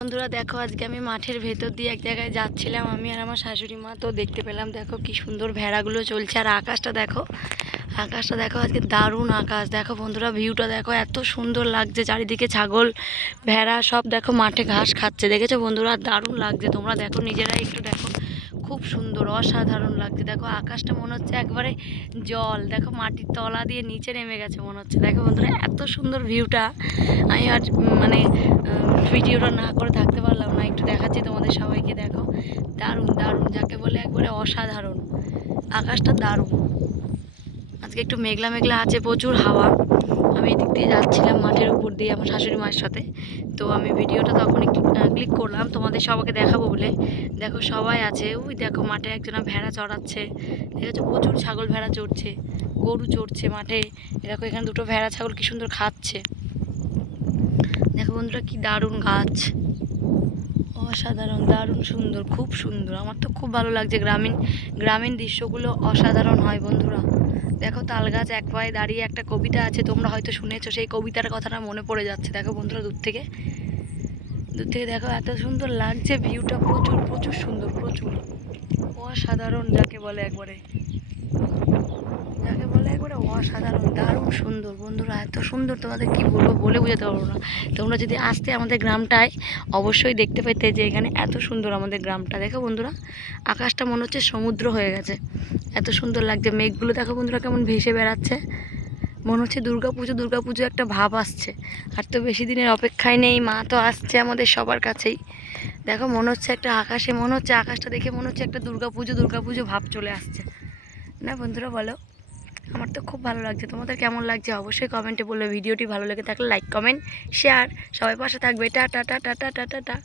বন্ধুরা দেখো, আজকে আমি মাঠের ভেতর দিয়ে এক জায়গায় যাচ্ছিলাম, আমি আর আমার শাশুড়ি মা। তো দেখতে পেলাম, দেখো কি সুন্দর ভেড়াগুলো চলছে। আর আকাশটা দেখো, আকাশটা দেখো, আজকে দারুণ আকাশ। দেখো বন্ধুরা, ভিউটা দেখো, এত সুন্দর লাগছে। চারিদিকে ছাগল ভেড়া সব দেখো মাঠে ঘাস খাচ্ছে, দেখেছো বন্ধুরা? দারুণ লাগছে। তোমরা দেখো, নিজেরাই একটু দেখো, খুব সুন্দর, অসাধারণ লাগছে। দেখো আকাশটা মনে হচ্ছে একবারে জল, দেখো মাটির তলা দিয়ে নিচে নেমে গেছে মনে হচ্ছে। দেখো বন্ধুরা, এত সুন্দর ভিউটা। আমি আর মানে ভিডিওটা না করে থাকতে পারলাম না, একটু দেখাচ্ছি তোমাদের সবাইকে। দেখো দারুণ দারুণ, যাকে বলে একবারে অসাধারণ। আকাশটা দারুণ। আজকে একটু মেঘলা মেঘলা আছে, প্রচুর হাওয়া। আমি এদিক দিয়ে যাচ্ছিলাম মাঠের উপর দিয়ে আমার শাশুড়ি মায়ের সাথে। তো আমি ভিডিওটা তখন একটু ক্লিক করলাম তোমাদের সবাইকে দেখাবো বলে। দেখো সবাই আছে, ওই দেখো মাঠে একজনা ভেড়া চড়াচ্ছে, ঠিক আছে? প্রচুর ছাগল ভেড়া চড়ছে, গরু চড়ছে মাঠে। দেখো এখানে দুটো ভেড়া ছাগল কি সুন্দর খাচ্ছে। দেখো বন্ধুরা, কি দারুণ গাছ, অসাধারণ, দারুণ সুন্দর, খুব সুন্দর। আমার তো খুব ভালো লাগছে। গ্রামীণ গ্রামীণ দৃশ্যগুলো অসাধারণ হয় বন্ধুরা। দেখো তাল গাছ এক পায়ে দাঁড়িয়ে, একটা কবিতা আছে, তোমরা হয়তো শুনেছো, সেই কবিতার কথাটা মনে পড়ে যাচ্ছে। দেখো বন্ধুরা, দূর থেকে দেখো এত সুন্দর লাগছে ভিউটা, প্রচুর প্রচুর সুন্দর, প্রচুর অসাধারণ, যাকে বলে একবারে অসাধারণ, দারুণ সুন্দর। বন্ধুরা এত সুন্দর, তোমাদের কি বলবো, বলে বোঝাতে পারবো না। তোমরা যদি আসতে আমাদের গ্রামটায়, অবশ্যই দেখতে পেতে যে এখানে এত সুন্দর আমাদের গ্রামটা। দেখো বন্ধুরা, আকাশটা মনে হচ্ছে সমুদ্র হয়ে গেছে, এত সুন্দর লাগছে। মেঘগুলো দেখো বন্ধুরা কেমন ভেসে বেড়াচ্ছে, মনে হচ্ছে দুর্গা পুজো একটা ভাব আসছে। আর তো বেশি দিনের অপেক্ষায় নেই, মা তো আসছে আমাদের সবার কাছেই। দেখো মনে হচ্ছে একটা আকাশে, মনে হচ্ছে আকাশটা দেখে মনে হচ্ছে একটা দুর্গা পুজো ভাব চলে আসছে না বন্ধুরা, বলো? আমার তো খুব ভালো লাগছে। তোমাদের কেমন লাগছে অবশ্যই কমেন্টে বলবে। ভিডিওটি ভালো লেগে থাকলে লাইক কমেন্ট শেয়ার, সবাই পাশে থাকবে। Tata tata tata tata.